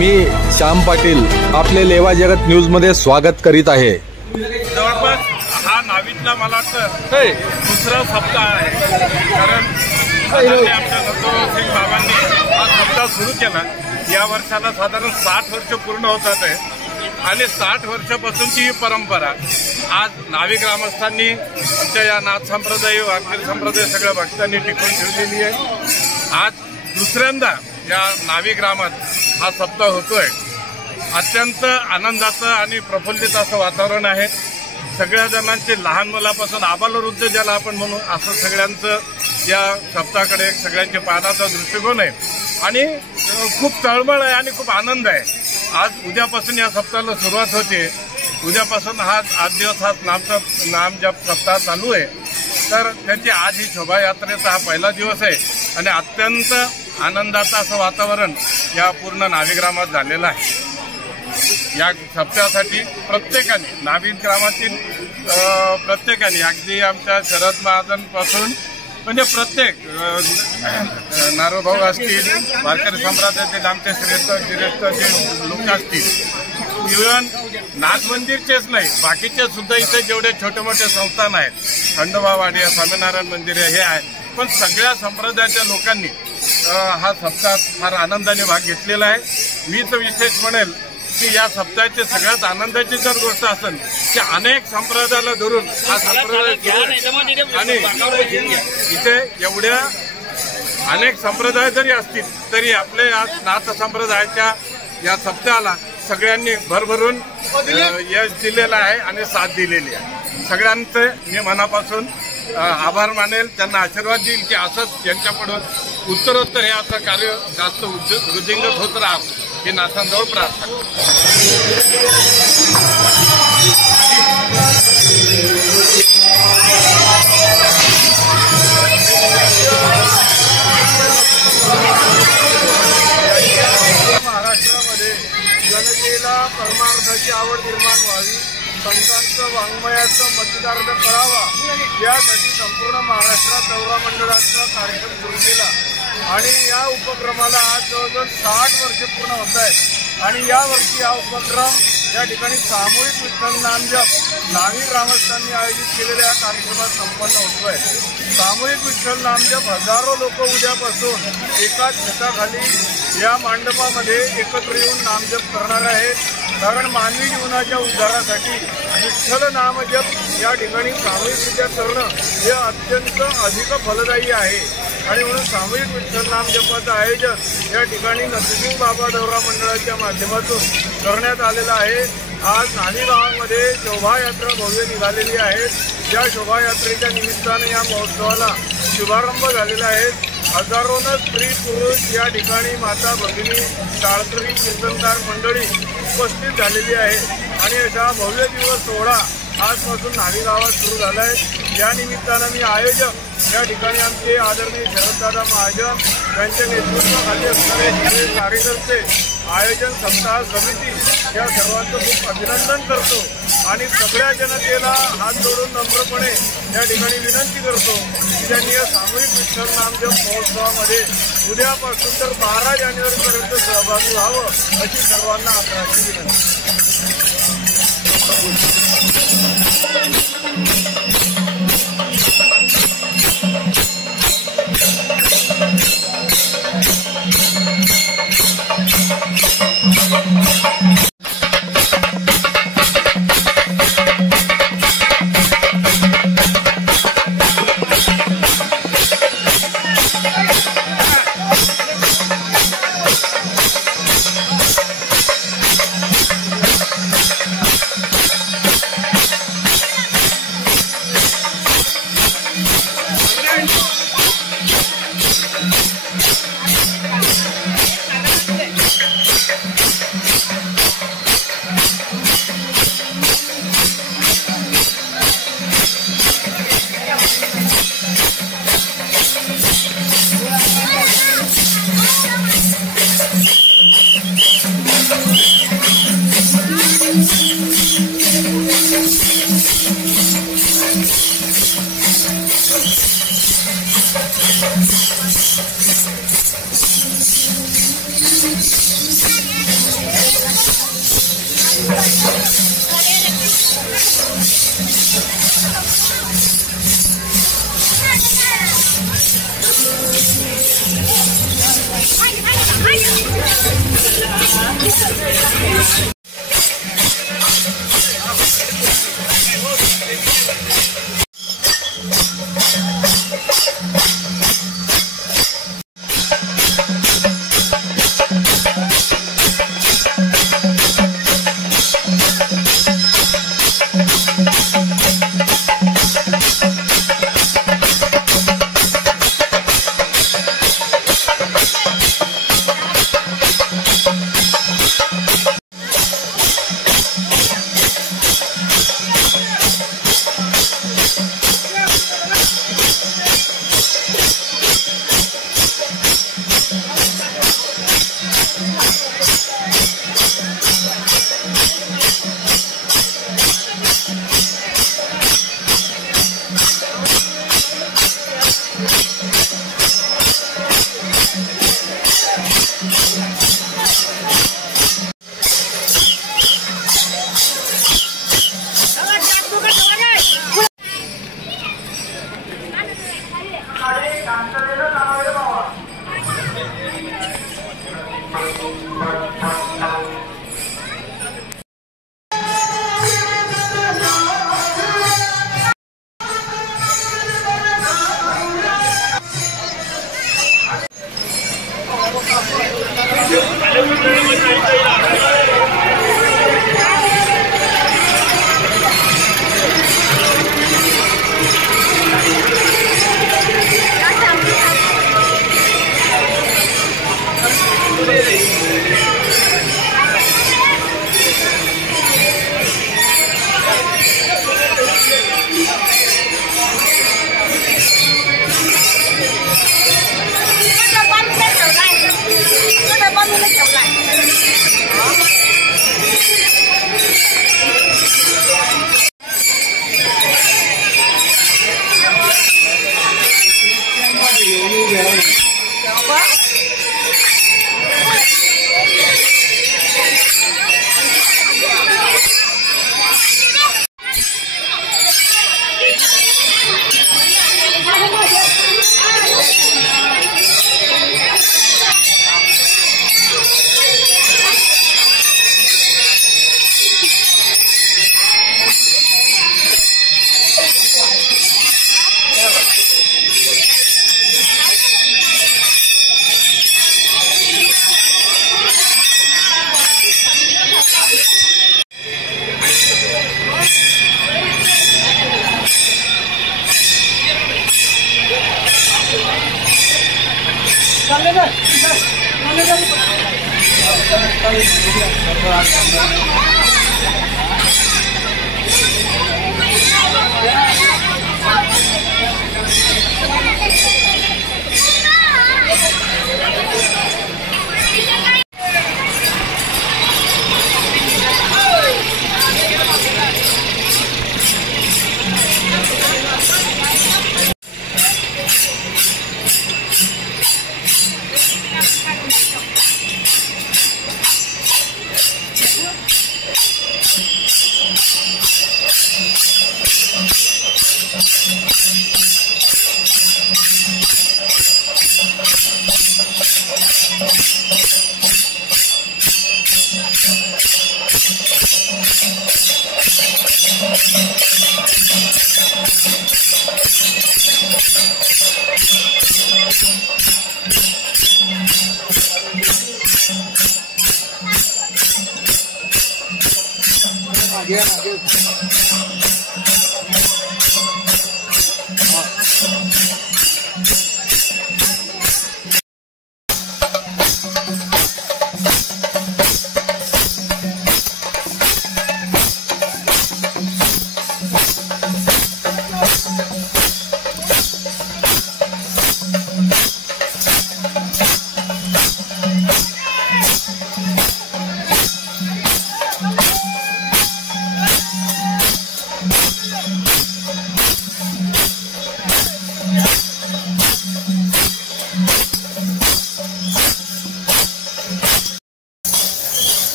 मी श्याम पाटील आपले लेवा जगत न्यूज मध्ये स्वागत करीत आहे। जवळपास हा नावीतला मला वाटतं दुसरा सप्ताह आहे, कारण आमच्या संतोष बाबांनी हा सप्ताह सुरू केला। या वर्षाला साधारण 60 वर्ष पूर्ण होतात आणि 60 वर्षापासूनची ही परंपरा आज नावी ग्रामस्थांनी आमच्या या नाथ संप्रदाय वारकरी संप्रदाय सगळ्या भक्तांनी टिकवून ठेवलेली आहे। आज दुसऱ्यांदा या नावी ग्रामात हा सप्ताह होतोय। अत्यंत आनंदाचं आणि प्रफुल्लित असं वातावरण आहे। सगळ्या जणांचे लहान मुलापासून आबालवृद्ध ज्याला आपण म्हणू असं सगळ्यांचं या सप्ताहाकडे सगळ्यांचे पाहण्याचा दृष्टिकोन आहे आणि खूप तळमळ आहे आणि खूप आनंद आहे। आज उद्यापासून या सप्ताहाला सुरुवात होते। उद्यापासून हा 8 दिवस हा नामजप सप्ताह चालू आहे। तर त्याची आज ही शोभायात्रेचा हा पहिला दिवस आहे आणि अत्यंत आनंदाचं असं वातावरण या पूर्ण नावी ग्रामात झालेलं आहे। या सप्ताहासाठी प्रत्येकाने नावी ग्रामातील प्रत्येकाने अगदी आमच्या शरद महाजनपासून म्हणजे प्रत्येक नारोभाऊ असतील, वारकरी संप्रदायातील आमचे श्रेष्ठ जे लोक असतील, इव्हन नाथ मंदिरचेच नाही बाकीचे सुद्धा इथे जेवढे छोटे मोठे संस्थान आहेत, खंडोबावाडी आहे, स्वामीनारायण मंदिर आहे, हे आहे, पण सगळ्या संप्रदायाच्या लोकांनी हा सप्ताह फार आनंदाने भाग घेतलेला आहे। मी तर विशेष म्हणेल की या सप्ताहाची सगळ्यात आनंदाची जर गोष्ट असेल की अनेक संप्रदायाला धरून हा संप्रदाय आणि इथे एवढ्या अनेक संप्रदाय जरी असतील तरी आपल्या या नाथ संप्रदायाच्या या सप्ताहाला सगळ्यांनी भरभरून यश दिलेलं आहे आणि साथ दिलेली आहे। सगळ्यांचे मी मनापासून आभार मानेल, त्यांना आशीर्वाद देईल की असंच यांच्याकडून उत्तरोत्तर हे असं कार्य जास्त वृद्धिंगत होत राहावं ही नाथांजवळ प्रार्थना। महाराष्ट्रामध्ये जनतेला परमार्थाची आवड निर्माण व्हावी, संतांचं वाङ्मयाचं मतदार्थ करावा यासाठी संपूर्ण महाराष्ट्रात दौरा मंडळाचा कार्यक्रम सुरू केला आणि या उपक्रमाला आज जवळजवळ 60 वर्ष पूर्ण होत आहेत आणि यावर्षी हा उपक्रम या ठिकाणी सामूहिक विठ्ठल नामजप नावी ग्रामस्थांनी आयोजित केलेल्या कार्यक्रमात संपन्न होतोय। सामूहिक विठ्ठल नामजप हजारो लोक उद्यापासून एकाच छताखाली या मांडपामध्ये एकत्र येऊन नामजप करणार आहेत, कारण मानवी जीवनाच्या उद्धारासाठी विठ्ठल नामजप या ठिकाणी सामूहिकरित्या करणं हे अत्यंत अधिक फलदायी आहे आणि म्हणून सामूहिक विठ्ठल नामजपाचं आयोजन या ठिकाणी नरसिंह बाबा दौरा मंडळाच्या माध्यमातून करण्यात आलेलं आहे। आज नावी गावामध्ये शोभायात्रा भव्य निघालेली आहे। या शोभायात्रेच्या निमित्तानं या महोत्सवाला शुभारंभ झालेला आहे। हजारोनं स्त्री पुरुष या ठिकाणी माता भगिनी टाळकरी कीर्तनकार मंडळी उपस्थित झालेली आहे आणि अशा भव्य दिवस सोहळा आजपासून नावी गावात सुरू झाला आहे। या निमित्तानं मी आयोजक या ठिकाणी आमचे आदरणीय शरददादा महाजन यांच्या नेतृत्वाखाली असणारे सगळे कार्यकर्ते, आयोजन सप्ताह समिती या सर्वांचं खूप अभिनंदन करतो आणि सगळ्या जनतेला हात जोडून नम्रपणे या ठिकाणी विनंती करतो की त्यांनी या सामूहिक विठ्ठल नामजप महोत्सवामध्ये उद्यापासून तर 12 जानेवारीपर्यंत सहभागी व्हावं अशी सर्वांना आग्रहाची विनंती।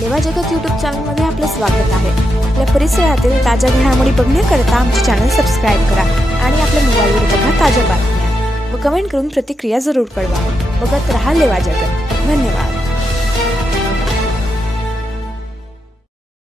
लेवा जगत यूट्यूब चॅनलमध्ये आपलं स्वागत आहे। आपल्या परिसरातील ताज्या घडामोडी बघण्याकरता आमचे चॅनल सबस्क्राइब करा आणि आपल्या मोबाईलवर बघा ताज्या बातम्या व कमेंट करून प्रतिक्रिया जरूर कळवा। बघत रहा लेवा जगत। धन्यवाद।